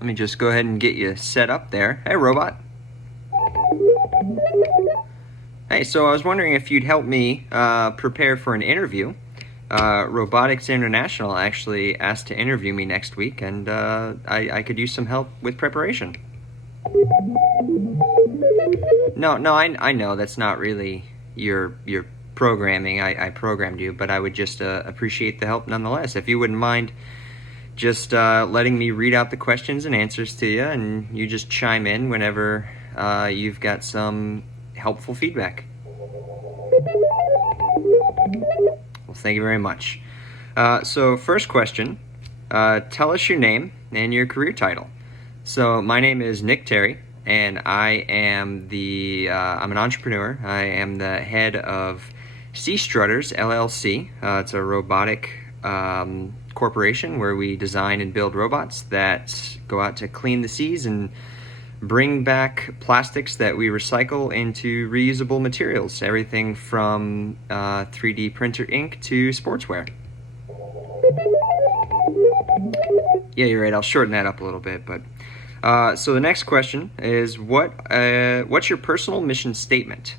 Let me just go ahead and get you set up there. Hey, robot. Hey, so I was wondering if you'd help me prepare for an interview. Robotics International actually asked to interview me next week, and I could use some help with preparation. No, I know that's not really your programming. I programmed you, but I would just appreciate the help nonetheless. If you wouldn't mind just letting me read out the questions and answers to you, and you just chime in whenever you've got some helpful feedback. Well, thank you very much. So first question, tell us your name and your career title. So my name is Nick Terry, and I am I'm an entrepreneur. I am the head of Sea Strutters LLC. It's a robotic corporation where we design and build robots that go out to clean the seas and bring back plastics that we recycle into reusable materials, everything from 3D printer ink to sportswear. Yeah, you're right, I'll shorten that up a little bit. But so the next question is, what's your personal mission statement?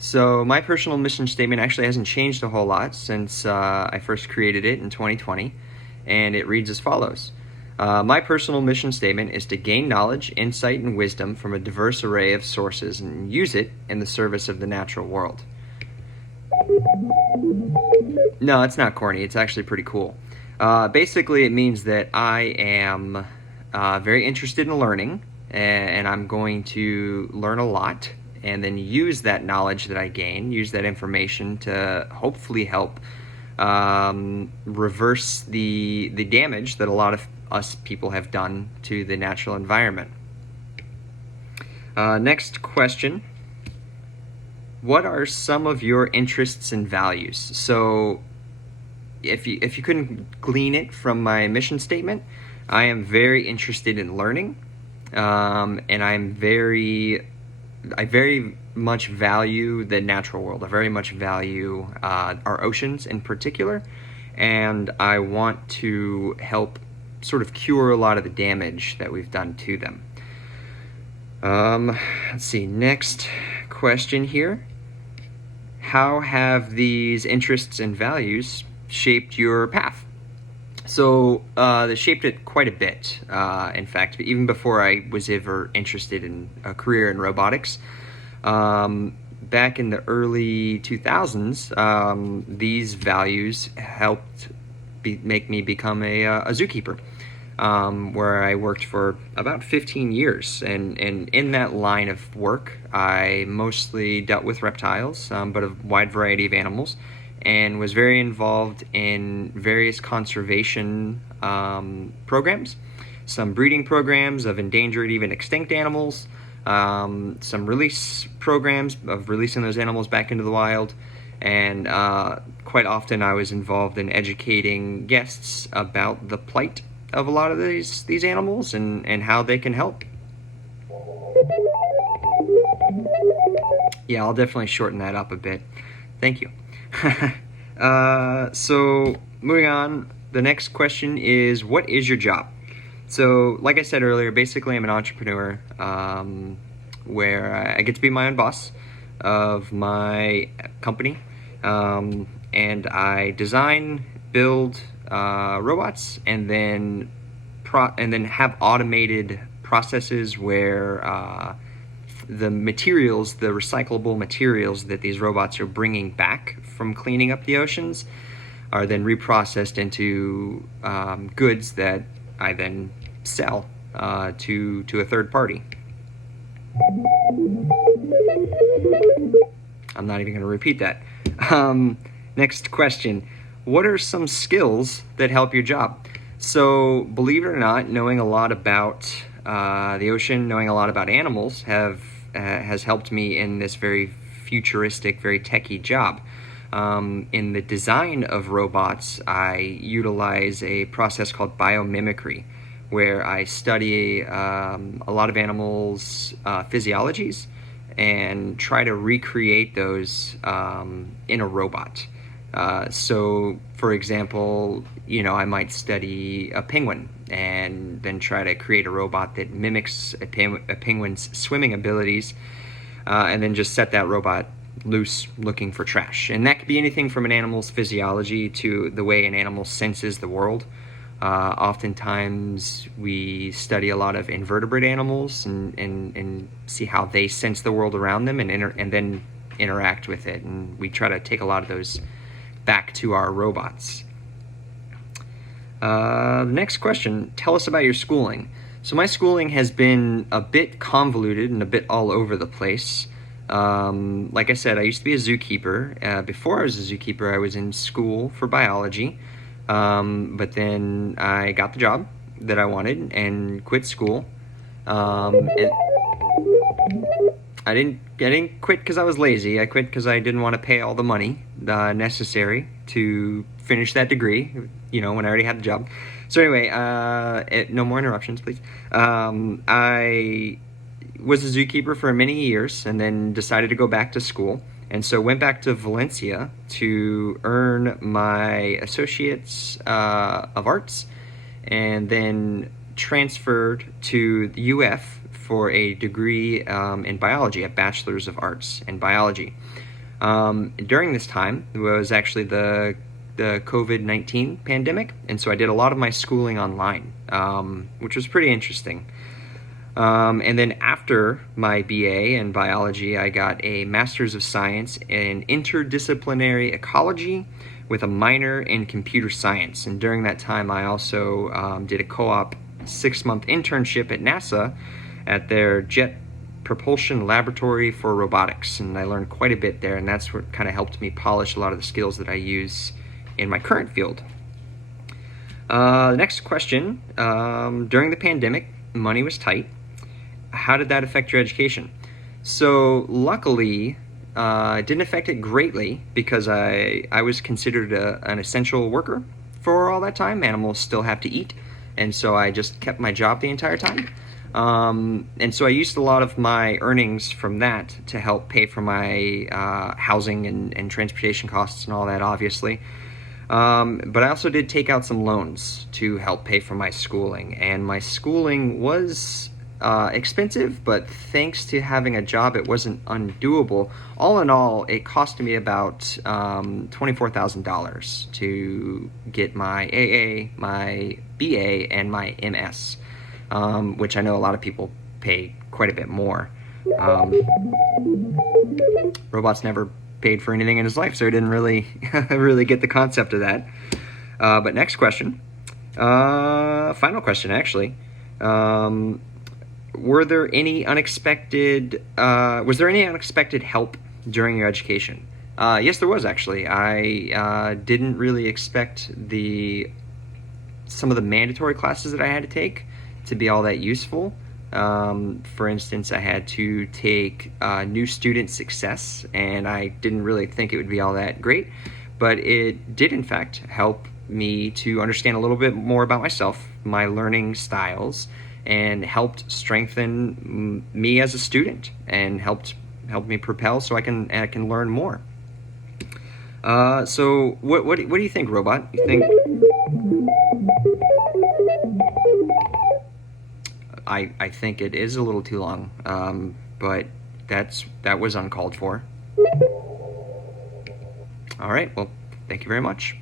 So my personal mission statement actually hasn't changed a whole lot since I first created it in 2020, and it reads as follows. My personal mission statement is to gain knowledge, insight, and wisdom from a diverse array of sources and use it in the service of the natural world. No, it's not corny. It's actually pretty cool. Basically, it means that I am very interested in learning, and I'm going to learn a lot and then use that knowledge that I gain, use that information to hopefully help reverse the damage that a lot of us people have done to the natural environment. Next question. What are some of your interests and values? So if you couldn't glean it from my mission statement, I am very interested in learning, and I very much value the natural world. I very much value our oceans in particular, and I want to help sort of cure a lot of the damage that we've done to them. Let's see, next question here. How have these interests and values shaped your path? So they shaped it quite a bit. In fact, even before I was ever interested in a career in robotics, back in the early 2000s, these values helped make me become a zookeeper, where I worked for about 15 years. And in that line of work, I mostly dealt with reptiles, but a wide variety of animals, and was very involved in various conservation programs, some breeding programs of endangered, even extinct animals, some release programs of releasing those animals back into the wild, and quite often I was involved in educating guests about the plight of a lot of these animals and how they can help. Yeah, I'll definitely shorten that up a bit. Thank you. So moving on, the next question is, what is your job? So like I said earlier, basically I'm an entrepreneur, where I get to be my own boss of my company, and I design, build robots, and then have automated processes where the materials, the recyclable materials that these robots are bringing back from cleaning up the oceans, are then reprocessed into goods that I then sell to a third party. I'm not even going to repeat that. Next question. What are some skills that help your job? So, believe it or not, knowing a lot about the ocean, knowing a lot about animals has helped me in this very futuristic, very techie job. In the design of robots, I utilize a process called biomimicry, where I study a lot of animals' physiologies and try to recreate those in a robot. So, for example, I might study a penguin and then try to create a robot that mimics a penguin's swimming abilities, and then just set that robot loose looking for trash. And that could be anything from an animal's physiology to the way an animal senses the world. Oftentimes we study a lot of invertebrate animals and see how they sense the world around them and then interact with it. And we try to take a lot of those back to our robots. The next question, tell us about your schooling. So my schooling has been a bit convoluted and a bit all over the place. Like I said, I used to be a zookeeper. Before I was a zookeeper, I was in school for biology. But then I got the job that I wanted and quit school. And I didn't quit because I was lazy. I quit because I didn't want to pay all the money necessary to finish that degree, when I already had the job. So anyway, no more interruptions, please. I was a zookeeper for many years and then decided to go back to school. And so went back to Valencia to earn my Associates of Arts, and then transferred to the UF for a degree in biology, a Bachelor's of Arts in Biology. During this time, it was actually the COVID-19 pandemic, and so I did a lot of my schooling online, which was pretty interesting. And then after my BA in biology, I got a Master's of Science in Interdisciplinary Ecology with a minor in Computer Science. And during that time, I also did a co-op 6-month internship at NASA at their Jet Propulsion Laboratory for Robotics. And I learned quite a bit there, and that's what kind of helped me polish a lot of the skills that I use in my current field. The next question, during the pandemic, money was tight. How did that affect your education? So luckily, it didn't affect it greatly because I was considered an essential worker for all that time. Animals still have to eat, and so I just kept my job the entire time. And so I used a lot of my earnings from that to help pay for my housing and transportation costs and all that, obviously. But I also did take out some loans to help pay for my schooling, and my schooling was expensive, but thanks to having a job, it wasn't undoable. All in all, it cost me about $24,000 to get my AA, my BA, and my MS, which I know a lot of people pay quite a bit more. Robots never paid for anything in his life, so I didn't really really get the concept of that. But next question, final question actually. Was there any unexpected help during your education? Yes, there was actually. I didn't really expect some of the mandatory classes that I had to take to be all that useful. For instance, I had to take new student success, and I didn't really think it would be all that great, but it did in fact help me to understand a little bit more about myself, my learning styles, and helped strengthen me as a student and helped me propel so I can learn more. So what do you think, Robot? You think I think it is a little too long, but that was uncalled for. All right, well, thank you very much.